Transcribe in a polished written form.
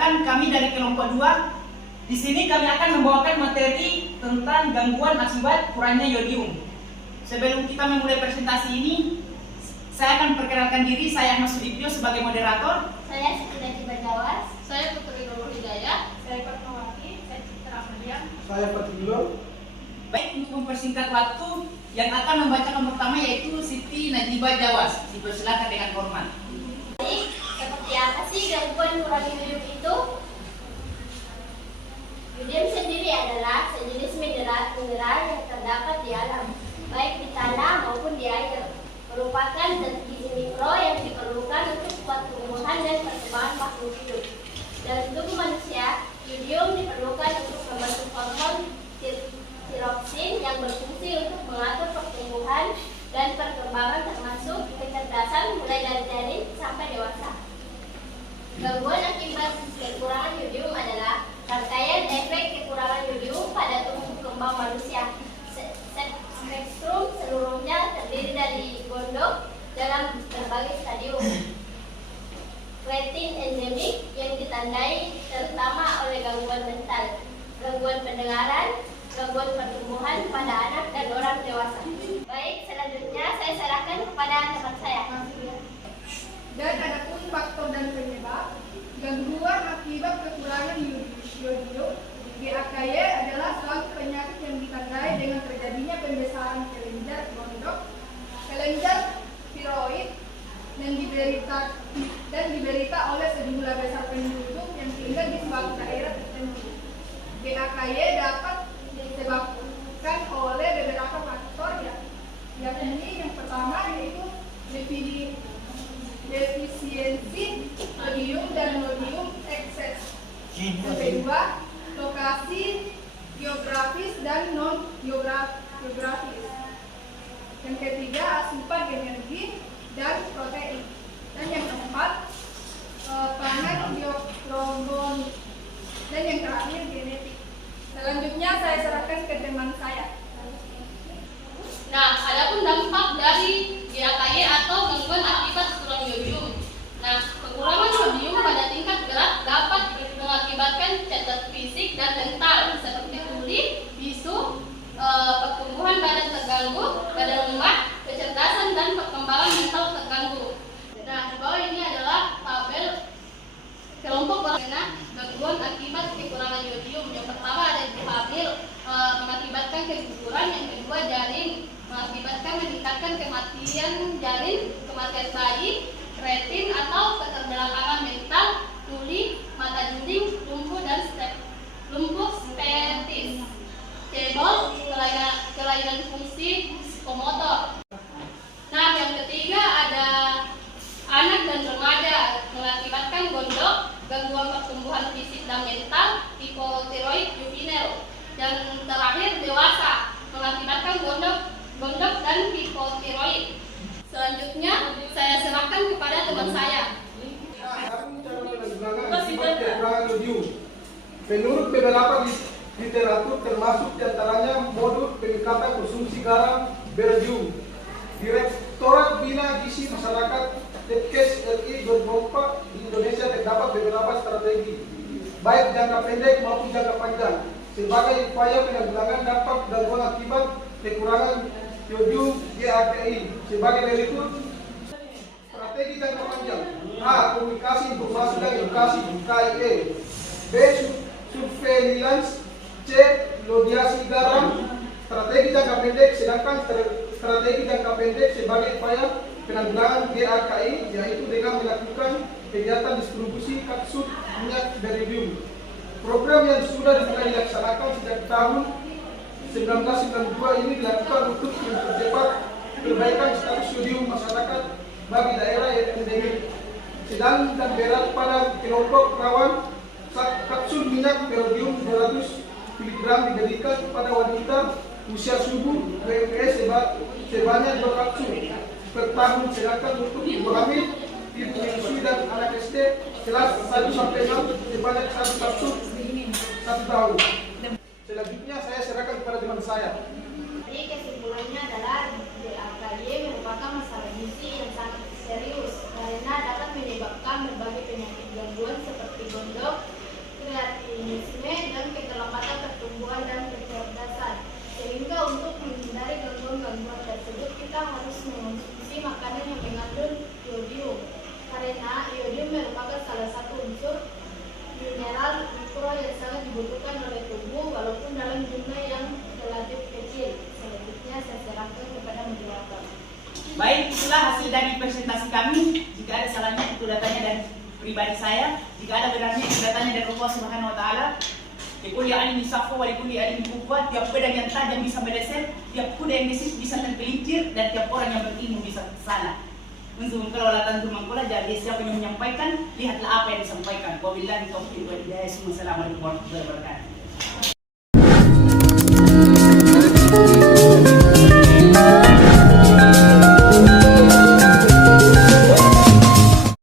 Perkenalkan, kami dari kelompok 2. Di sini kami akan membawakan materi tentang gangguan akibat kurangnya yodium. Sebelum kita memulai presentasi ini, saya akan perkenalkan diri. Saya Ahmad Sudipyo sebagai moderator. Saya Siti Najibah Jawas. Saya Putri Nurul Hidayah. Saya Fatmawati. Saya Citra Ahmadiyah. Saya Fatmilo. Baik, untuk mempersingkat waktu, yang akan membacakan pertama yaitu Siti Najibah Jawas. Dipersilakan dengan hormat. Baik, seperti apa sih gangguan kurangnya yodium itu? Yodium sendiri adalah sejenis mineral yang terdapat di alam, baik di tanah maupun di air. Merupakan zat gizi mikro yang diperlukan untuk pertumbuhan dan perkembangan makhluk hidup. Dalam tubuh manusia, yodium diperlukan untuk membentuk hormon tiroksin yang berfungsi untuk mengatur pertumbuhan dan perkembangan termasuk kecerdasan mulai dari janin sampai dewasa. Gangguan akibat kekurangan yodium adalah rangkaian efek kekurangan yodium pada tumbuh kembang manusia. Spektrum seluruhnya terdiri dari gondok dalam berbagai stadium. Kreatin endemik yang ditandai terutama oleh gangguan mental, gangguan pendengaran, gangguan pertumbuhan pada anak dan orang dewasa. Baik, selanjutnya saya serahkan kepada teman saya. Dan adapun faktor dan penyebab gangguan akibat kekurangan yodium GAKY adalah suatu penyakit yang ditandai dengan terjadinya pembesaran kelenjar gondok, kelenjar tiroid dan diderita oleh sejumlah besar penduduk yang tinggal di suatu daerah tertentu. GAKY dapat disebabkan oleh beberapa faktor yakni yang pertama yaitu defisiensi yodium dan yodium ekses. Yang kedua, lokasi geografis dan non geografis. Yang ketiga, asupan energi dan protein. Dan yang keempat, pangan biotromboni. Dan yang terakhir, genetik. Selanjutnya saya serahkan ke teman saya. Nah, adapun dampak dari GAKY atau gangguan akibat kurang yodium. Nah, kekurangan yodium pada tingkat gerak dapat mengakibatkan cacat fisik dan mental seperti tuli, bisu, pertumbuhan badan terganggu, badan lemah, kecerdasan dan perkembangan mental terganggu. Nah, di bawah ini adalah tabel kelompok gangguan akibat kekurangan yodium. Yang pertama ada difabil, mengakibatkan keguguran. Yang kedua janin, mengakibatkan meningkatkan kematian janin, kematian bayi. Kreatin atau keterbelakangan mental, tuli, mata dinding, lumpuh dan lumpuh spetis. Cebol, kelainan fungsi psikomotor. Nah, yang ketiga ada anak dan remaja, mengakibatkan gondok, gangguan pertumbuhan fisik dan mental, hipotiroid juvenil. Dan terakhir dewasa, mengakibatkan gondok dan hipotiroid. Selanjutnya saya serahkan kepada teman saya. Menurut beberapa literatur termasuk diantaranya modul peningkatan konsumsi garam berjum. Direktorat Bina Gizi Masyarakat Depkes RI berdompak di Indonesia terdapat beberapa strategi baik jangka pendek maupun jangka panjang sebagai upaya penanggulangan dampak gangguan akibat kekurangan yodium GAKY sebagai berikut. Strategi jangka panjang: A. Komunikasi, informasi dan edukasi KIE. B. Surveillance. C. Lodiasi garam. Strategi jangka pendek, sedangkan strategi jangka pendek sebagai upaya penanggulangan GAKY yaitu dengan melakukan kegiatan distribusi kapsul minyak beridium. Program yang sudah dimulai dilaksanakan sejak tahun 1992 ini dilakukan untuk mempercepat perbaikan status yodium masyarakat bagi daerah yang endemik sedang dan berat pada kelompok rawan. Kapsul minyak beridium 200 mg diberikan kepada wanita usia subur WMS sebanyak 2 kapsul per tahun, sedangkan untuk ibu hamil, ibu menyusui dan anak SD kelas 1 sampai 6 sebanyak 1 kapsul 1 tahun. Selanjutnya saya serahkan kepada teman saya. Jadi kesimpulannya adalah GAKY merupakan masalah gizi yang sangat serius karena dapat menyebabkan berbagai penyakit gangguan seperti gondok, endok, kreativisme, dan keterlambatan pertumbuhan dan kecerdasan. Sehingga untuk menghindari gangguan-gangguan tersebut, kita harus mengonsumsi makanan yang mengandung iodium. Karena iodium merupakan salah satu unsur mineral mikro yang sangat dibutuhkan oleh tubuh walaupun dalam jumlah yang relatif kecil. Selanjutnya saya serahkan kepada moderator. Baik, itulah hasil dari presentasi kami. Jika ada salahnya itu datanya dari pribadi saya. Jika ada benarnya itu datanya dari Allah Subhanahu wa taala. Likulli alimin safa wa likulli alimin quwwah. Tiap pedang yang tajam bisa meleset, tiap kuda yang gesit bisa tergelincir, dan tiap orang yang berilmu bisa salah. Untuk kedaulatan Tumangkula, jadi siapa yang menyampaikan, lihatlah apa yang disampaikan. Wabillahi taufiq wal hidayah. Wassalamualaikum warahmatullahi wabarakatuh.